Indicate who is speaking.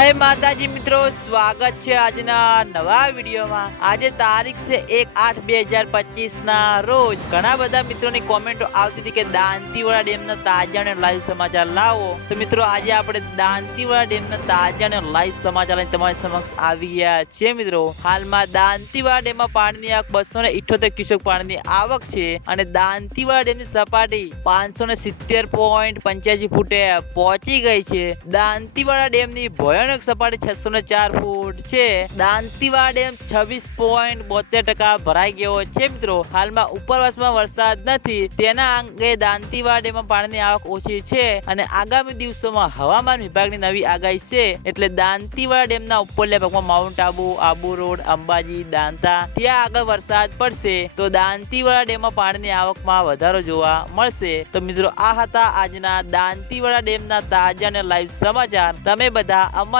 Speaker 1: હે માતાજી મિત્રો, સ્વાગત છે આજના નવા વિડીયોમાં. આજે તારીખ છે એક આઠ બે હજાર પચીસ ના રોજ. ઘણા બધા મિત્રોની કોમેન્ટો આવતી હતી કે દાંતીવાડા ડેમના તાજા અને લાઈવ સમાચાર લાવો. તો મિત્રો, આજે આપણે દાંતીવાડા ડેમના તાજા અને લાઈવ સમાચાર તમારી સમક્ષ આવી ગયા છે મિત્રો. હાલમાં દાંતીવાડા ડેમમાં પાણીની આવક બસો ને ઇઠોતેર ક્યુસેક પાણીની આવક છે અને દાંતીવાડા ડેમની સપાટી પાંચસો ને સિત્તેર પોઈન્ટ પંચ્યાસી ફૂટે પહોંચી ગઈ છે. દાંતીવાડા ડેમની ભયાનક સપાટી છસો ને ચાર ફૂટ છે. દાંતીવાડા ડેમ છવ્વીસ પોઈન્ટ બોતેર ટકા ભરાઈ ગયો છે મિત્રો. હાલમાં ઉપરવાસમાં વરસાદ નથી. તેના અંગે દાંતીવાડા ડેમમાં પાણીની આવક ઓછી છે અને આગામી દિવસોમાં હવામાન વિભાગની નવી આગાહી છે. એટલે દાંતીવાડા ડેમના ઉપરલા ભાગમાં માઉન્ટ આબુ આબુ રોડ, અંબાજી, દાંતા, ત્યાં આગળ વરસાદ પડશે. તો દાંતીવાડા ડેમમાં પાણીની આવકમાં વધારો જોવા મળશે. તો મિત્રો આ હતા આજના દાંતીવાડા ડેમના તાજા અને લાઈવ સમાચાર. તમે બધા અમારી